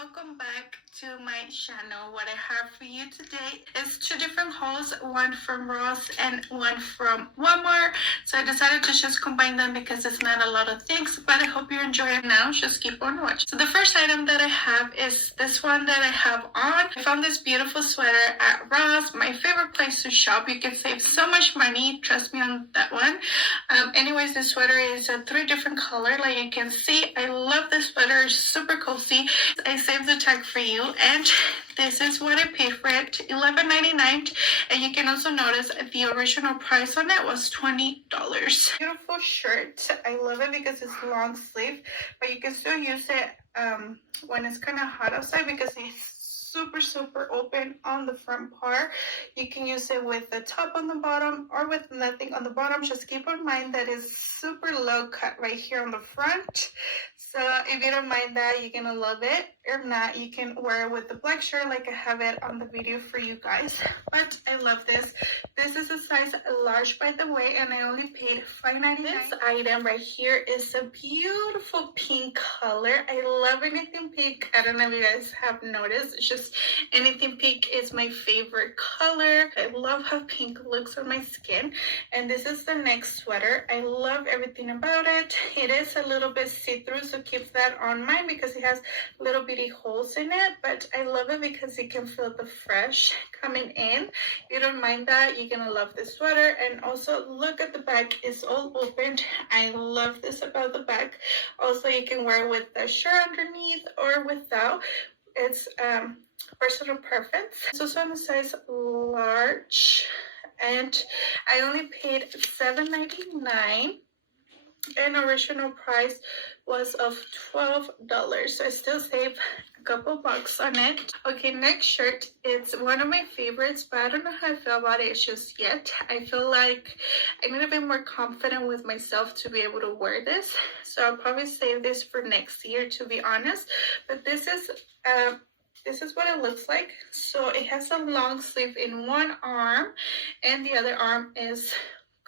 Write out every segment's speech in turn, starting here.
welcome back to my channel. What I have for you today is two different hauls, one from Ross and one from Walmart. So I decided to just combine them because it's not a lot of things, but I hope you enjoy it now. Just keep on watching. So the first item that I have is this one that I have on. I found this beautiful sweater at Ross, my favorite place to shop. You can save so much money, trust me on that one. Anyways, this sweater is a 3 different color. Like you can see, I love this sweater. It's super cozy. I saved the tag for you, and this is what I paid for it, $11.99. And you can also notice the original price on it was $20. Beautiful shirt. I love it because it's long sleeve, but you can still use it when it's kind of hot outside because it's super open on the front part. You can use it with the top on the bottom or with nothing on the bottom. Just keep in mind that it's super low cut right here on the front. So if you don't mind that, you're gonna love it. If not, you can wear it with the black shirt like I have it on the video for you guys. But I love this. This is a size large, by the way, and I only paid $5.99. This item right here is a beautiful pink color. I love anything pink. I don't know if you guys have noticed. It's just anything pink is my favorite color. I love how pink looks on my skin. And this is the next sweater. I love everything about it. It is a little bit see-through, so keep that on mind because it has little bitty holes in it, but I love it because you can feel the fresh coming in. If you don't mind that, you're gonna love this sweater. And also look at the back, it's all opened. I love this about the back. Also, you can wear it with the shirt underneath or without. It's personal preference. It's also in the size large, and I only paid $7.99. And original price was of $12, so I still saved a couple bucks on it. Okay, next shirt. It's one of my favorites, but I don't know how I feel about it just yet. I feel like I need to be more confident with myself to be able to wear this, so I'll probably save this for next year, to be honest. But this is what it looks like. So it has a long sleeve in one arm, and the other arm is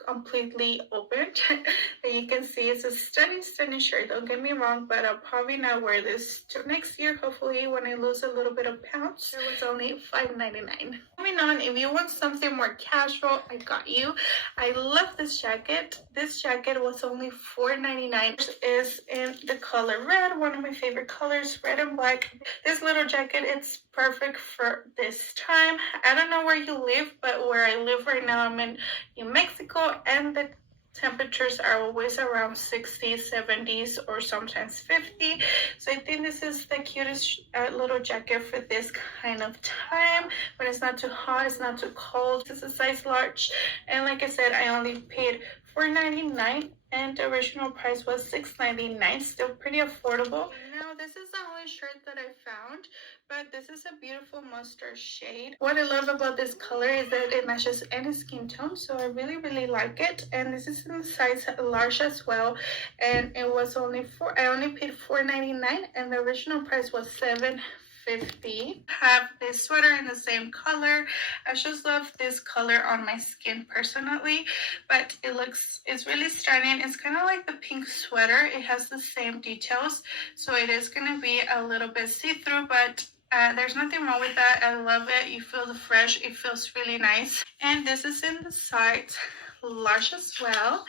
completely opened. And you can see it's a stunning shirt. Don't get me wrong, but I'll probably not wear this till next year, hopefully, when I lose a little bit of pounds. It was only $5.99. Moving on, if you want something more casual, I got you. I love this jacket. This jacket was only $4.99. It is in the color red, one of my favorite colors, red and black. This little jacket, it's perfect for this time. I don't know where you live, but where I live right now, I'm in New Mexico, and the temperatures are always around 60s, 70s, or sometimes 50. So I think this is the cutest little jacket for this kind of time, when it's not too hot, it's not too cold. This is a size large, and like I said, I only paid $4.99, and the original price was $6.99. Still pretty affordable. Now this is the only shirt that I found, but this is a beautiful mustard shade. What I love about this color is that it matches any skin tone, so I really like it. And this is in the size large as well, and it was only I only paid $4.99, and the original price was $7.50. Have this sweater in the same color. I just love this color on my skin personally, but it's really stunning. It's kind of like the pink sweater. It has the same details, so it is going to be a little bit see-through, but there's nothing wrong with that. I love it. You feel the fresh. It feels really nice. And this is in the size large as well,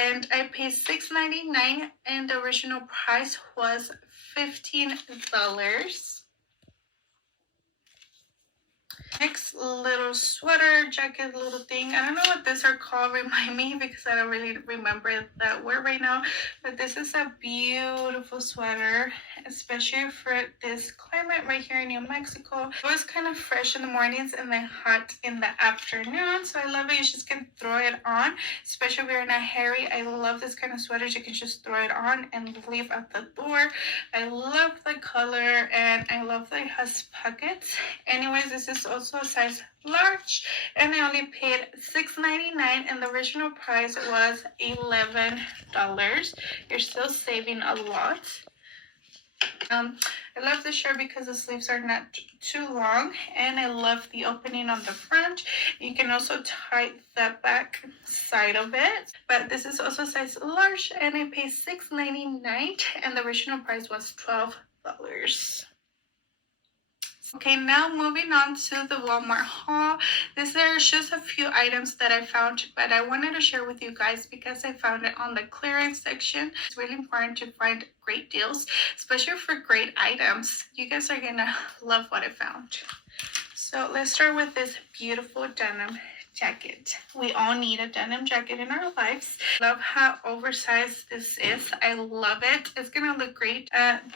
and I paid $6.99, and the original price was $15. Next little sweater, jacket, little thing. I don't know what these are called. Remind me, because I don't really remember that word right now. But this is a beautiful sweater, especially for this climate right here in New Mexico. It was kind of fresh in the mornings and then hot in the afternoon. So I love it. You just can throw it on, especially if you're in a hurry. I love this kind of sweaters. You can just throw it on and leave at the door. I love the color, and I love that it has pockets. Anyways, this is also a size large, and I only paid $6.99, and the original price was $11. You're still saving a lot. I love this shirt because the sleeves are not too long, and I love the opening on the front. You can also tie the back side of it, but this is also size large, and I paid $6.99, and the original price was $12. Okay, now moving on to the Walmart haul. These are just a few items that I found, but I wanted to share with you guys because I found it on the clearance section. It's really important to find great deals, especially for great items. You guys are gonna love what I found. So let's start with this beautiful denim jacket. We all need a denim jacket in our lives. Love how oversized this is. I love it. It's gonna look great.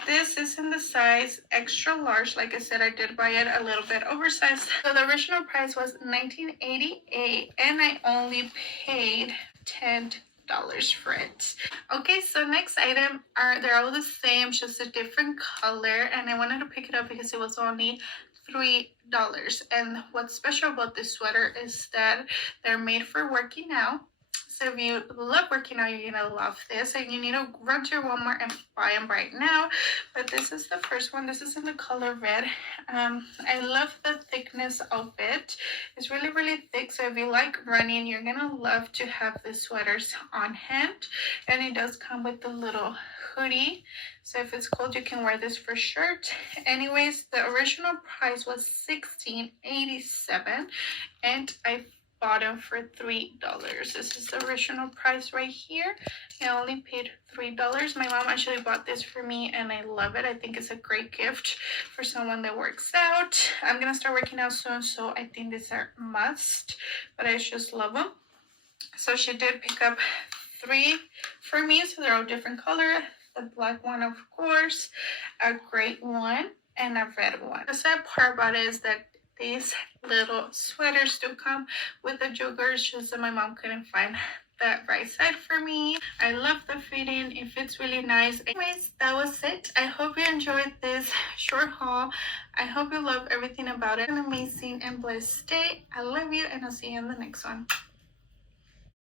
This is in the size extra large. Like I said, I did buy it a little bit oversized. So the original price was $19.88 and I only paid $10 for it. Okay, so next item they're all the same, just a different color, and I wanted to pick it up because it was only $3. And what's special about this sweater is that they're made for working out. So if you love working out, you're gonna love this, and you need to run to your Walmart and buy them right now. But this is the first one. This is in the color red. I love the thickness of it. It's really, really thick. So if you like running, you're gonna love to have the sweaters on hand. And it does come with a little hoodie. So if it's cold, you can wear this for shirt. Anyways, the original price was $16.87, and I bought them for $3. This is the original price right here. I only paid $3. My mom actually bought this for me and I love it. I think it's a great gift for someone that works out. I'm gonna start working out soon, so I think these are must, but I just love them. So she did pick up 3 for me, so they're all different color. The black one, of course, a gray one, and a red one. The sad part about it is that these little sweaters do come with the joggers, just that my mom couldn't find the right side for me. I love the fitting. It fits really nice. Anyways, that was it. I hope you enjoyed this short haul. I hope you love everything about it. An amazing and blessed day. I love you, and I'll see you in the next one.